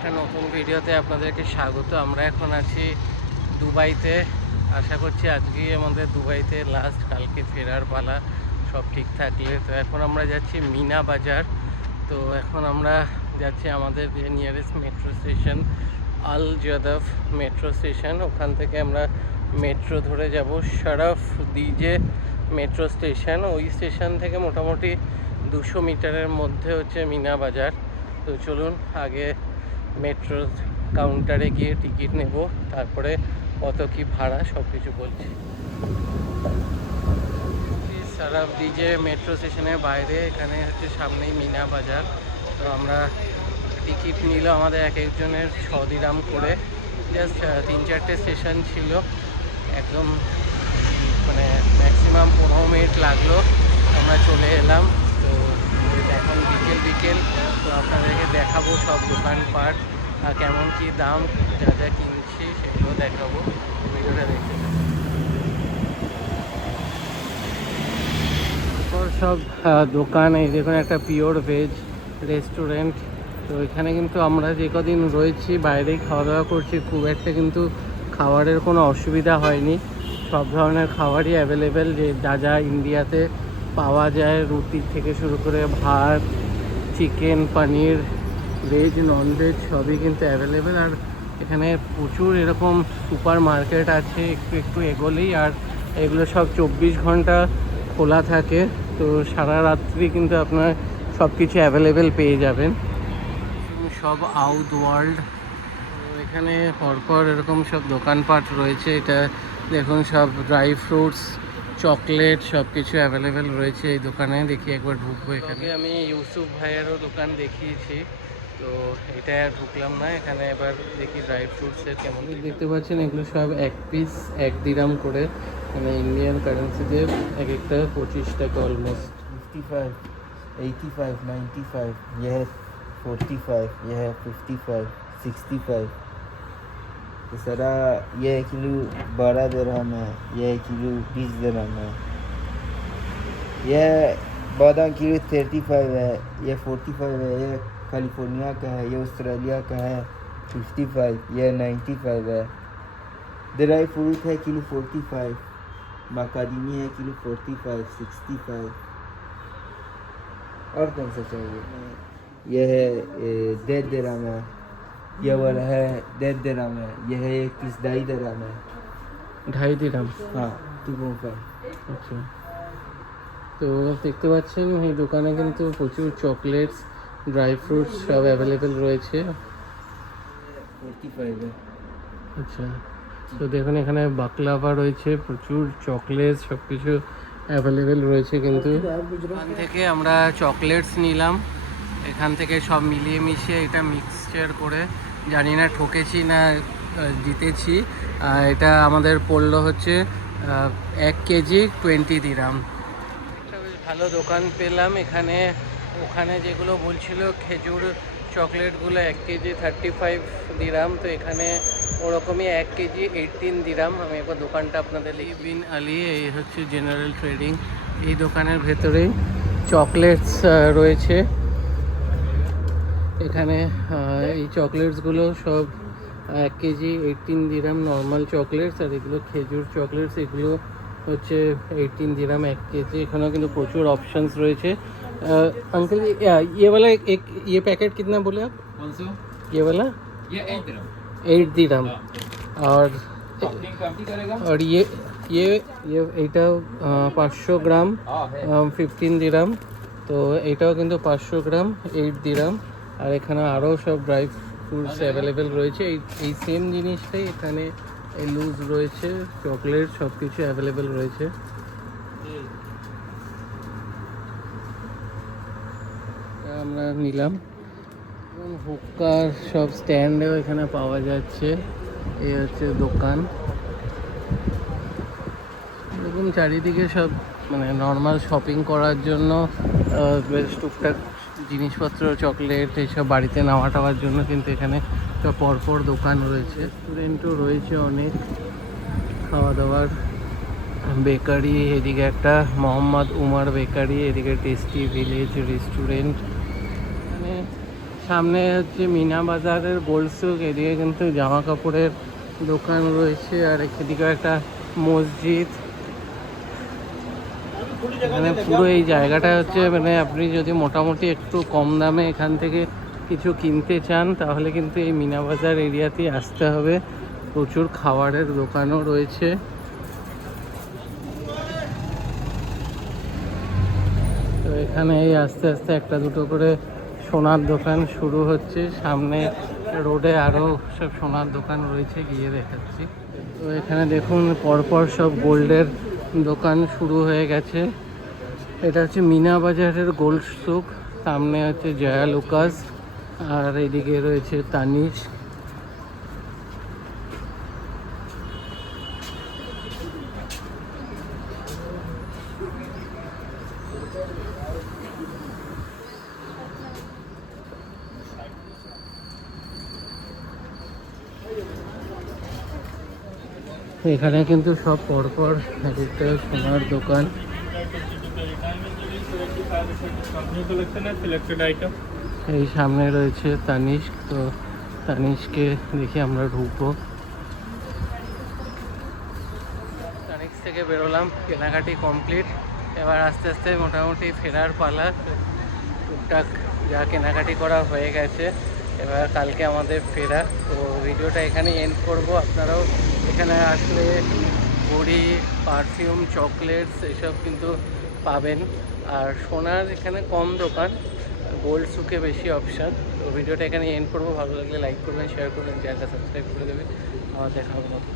একটা নতুন ভিডিওতে আপনাদেরকে স্বাগত। আমরা এখন আছি দুবাইতে। আশা করছি আজকেই আমাদের দুবাইতে লাস্ট, কালকে ফেরার পালা সব ঠিক থাকলে। তো এখন আমরা যাচ্ছি মিনা বাজার। তো এখন আমরা যাচ্ছি আমাদের যে নিয়ারেস্ট মেট্রো স্টেশন আল জাদাফ মেট্রো স্টেশন। ওখান থেকে আমরা মেট্রো ধরে যাব শরফ দিজে মেট্রো স্টেশন। ওই স্টেশন থেকে মোটামুটি 200 মিটারের মধ্যে হচ্ছে মিনা বাজার। তো চলুন আগে মেট্রো কাউন্টারে গিয়ে টিকিট নেব, তারপরে কত কি ভাড়া সব কিছু বলছি। শরফ দিজে মেট্রো স্টেশনের বাইরে, এখানে হচ্ছে সামনেই মিনা বাজার। তো আমরা টিকিট নিল আমাদের এক একজনের 6 দিরাম করে। জাস্ট 3-4টে স্টেশন ছিল, একদম মানে ম্যাক্সিমাম 15 মিনিট লাগলো, আমরা চলে এলাম। তো এখন বিকেল তো আপনাদেরকে দেখাবো সব দোকানপাট আর কেমন কি দাম, যা যা কিনছি সেগুলো দেখাবো। ভিডিওটা দেখতে সব দোকান। এই দেখুন একটা পিওর ভেজ রেস্টুরেন্ট। তো এখানে কিন্তু আমরা যে কদিন রয়েছি বাইরেই খাওয়া দাওয়া করছি, খুব একটা কিন্তু খাবারের কোনো অসুবিধা হয়নি। সব ধরনের খাবারই অ্যাভেলেবেল, যে যা যা ইন্ডিয়াতে পাওয়া যায়, রুটি থেকে শুরু করে ভাত, চিকেন, পনির, ভেজ ননভেজ সবই কিন্তু অ্যাভেলেবেল। আর এখানে প্রচুর এরকম সুপার মার্কেট আছে একটু একটু এগোলেই, আর এগুলো সব 24 ঘন্টা খোলা থাকে। তো সারা রাত্রি কিন্তু আপনার সব কিছু অ্যাভেলেবেল পেয়ে যাবেন। সব আউট ওয়ার্ল্ড। এখানে পরপর এরকম সব দোকানপাট রয়েছে। এটা দেখুন সব ড্রাই ফ্রুটস, চকলেট সব কিছু অ্যাভেলেবেল রয়েছে এই দোকানে। দেখি একবার ঢুকবো এখানে। আমি ইউসুফ ভাইয়েরও দোকান দেখিয়েছি, তো এটা আর ঢুকলাম না। এখানে এবার দেখি ড্রাই ফ্রুটসের কেমন। দেখতে পাচ্ছেন এগুলো সব 1 পিস 1 দিরাম করে, মানে ইন্ডিয়ান কারেন্সিতে এক একটা 25 টাকা অলমোস্ট। 55, 85, 95, यह है 45, यह है 55, 65। तो सारा यह किलो 12 दिरहम है, यह किलो 20 दिरहम है, यह बादाम किलो 35 है, यह 45 है, यह कैलिफोर्निया का है, यह ऑस्ट्रेलिया का है 55, यह 95 है। ड्राई फ्रूट है किलो 45, मकादमी है किलो 45, 65। और कौन सा चाहिए? यह है 1.5 दिरहम है, यह वाला है 1.5 दिरहम है, यह है 1 पीस 2.5 दिरहम है। 2.5 দিরাম। हाँ 2.5। আচ্ছা, তো দেখতে পাচ্ছেন এই দোকানে কিন্তু প্রচুর চকলেটস, ড্রাই ফ্রুটস সব অ্যাভেলেবেল রয়েছে। 45 है। আচ্ছা, তো দেখুন এখানে বাকলাভা রয়েছে, প্রচুর চকলেটস সব কিছু অ্যাভেলেবেল রয়েছে। কিন্তু এখান থেকে আমরা চকলেটস নিলাম, এখান থেকে সব মিলিয়ে মিশিয়ে এটা মিক্সচার করে, জানি না ঠকেছি না জিতেছি। এটা আমাদের পড়লো হচ্ছে 1 কেজি 20 দিরাম। একটা বেশ ভালো দোকান পেলাম এখানে। ওখানে যেগুলো বলছিল খেজুর চকলেটগুলো 1 কেজি 35 দিরাম, তো এখানে ওরকমই 1 কেজি 18 দিরাম। আমি একবার দোকানটা আপনাদের বিন আলী, এই হচ্ছে জেনারেল ট্রেডিং। এই দোকানের ভেতরেই চকলেটস রয়েছে। এখানে এই চকলেটসগুলো সব 1 কেজি 18 দিরাম নর্মাল চকলেটস, আর এগুলো খেজুর চকলেটস, এগুলো হচ্ছে 18 দিরাম 1 কেজি। এখানেও কিন্তু প্রচুর অপশানস রয়েছে। अंकल ये वाला एक ये पैकेट कितना बोले आप? कौन सा? ये वाला ये 8 दिरहम। 8 দিরাম। और काफी करेगा। और ये এটা 500 গ্রাম हाँ है। 15 দিরাম। তো এটাও কিন্তু 500 গ্রাম 8 দিরাম। আর এখানে আরও সব ড্রাই ফ্রুটস অ্যাভেলেবেল রয়েছে। এই সেম জিনিসটাই এখানে এই লুজ রয়েছে, চকলেট সব কিছু অ্যাভেলেবেল রয়েছে। আমরা নিলাম। হুক্কার সব স্ট্যান্ডেও এখানে পাওয়া যাচ্ছে। এই হচ্ছে দোকান। দেখুন চারিদিকে সব মানে নর্মাল শপিং করার জন্য বেশ টুকটাক জিনিসপত্র, চকলেট এইসব বাড়িতে নেওয়া টাওয়ার জন্য কিন্তু এখানে সব পরপর দোকান রয়েছে। রেস্টুরেন্টও রয়েছে অনেক, খাওয়া দাওয়ার, বেকারি। এদিকে একটা মোহাম্মদ উমার বেকারি, এদিকে টেস্টি ভিলেজ রেস্টুরেন্ট। মানে সামনে হচ্ছে মিনা বাজারের গোল্ড সুক, এদিকে কিন্তু জামা কাপড়ের দোকান রয়েছে, আর এদিকে একটা মসজিদ। এখানে পুরো এই জায়গাটা হচ্ছে মানে আপনি যদি মোটামুটি একটু কম দামে এখান থেকে কিছু কিনতে চান তাহলে কিন্তু এই মিনা বাজার এরিয়াতেই আসতে হবে। প্রচুর খাবারের দোকানও রয়েছে। তো এখানে এই আস্তে আস্তে একটা দুটো করে সোনার দোকান শুরু হচ্ছে। সামনে রোডে আরও সব সোনার দোকান রয়েছে, গিয়ে দেখাচ্ছি। তো এখানে দেখুন পরপর সব গোল্ডের দোকান শুরু হয়ে গেছে। এটা হচ্ছে মিনা বাজারের গোল্ড সুক, সামনে হচ্ছে জয়া লুকাস, আর এদিকে রয়েছে তানিশ। এখানে কিন্তু সব পরপর একটা সোনার দোকান। এই সামনে রয়েছে তানিস্ক, তো তানিস্কে দেখি আমরা ঢুকবো। তানিস্ক থেকে বেরোলাম, কেনাকাটি কমপ্লিট। এবার আস্তে আস্তে মোটামুটি ফেরার পালা। টুকটাক যা কেনাকাটি করা হয়ে গেছে, এবার কালকে আমাদের ফেরা। তো ভিডিওটা এখানে এন্ড করব। আপনারাও এখানে আসলে ঘড়ি, পারফিউম, চকলেটস এসব কিন্তু পাবেন। আর সোনার এখানে কম দোকান, গোল্ড সুকে বেশি অপশান। তো ভিডিওটা এখানে এন্ড করবো। ভালো লাগলে লাইক করবেন, শেয়ার করবেন, চ্যানেলটা সাবস্ক্রাইব করে দেবেন। আমার দেখা হবে নতুন।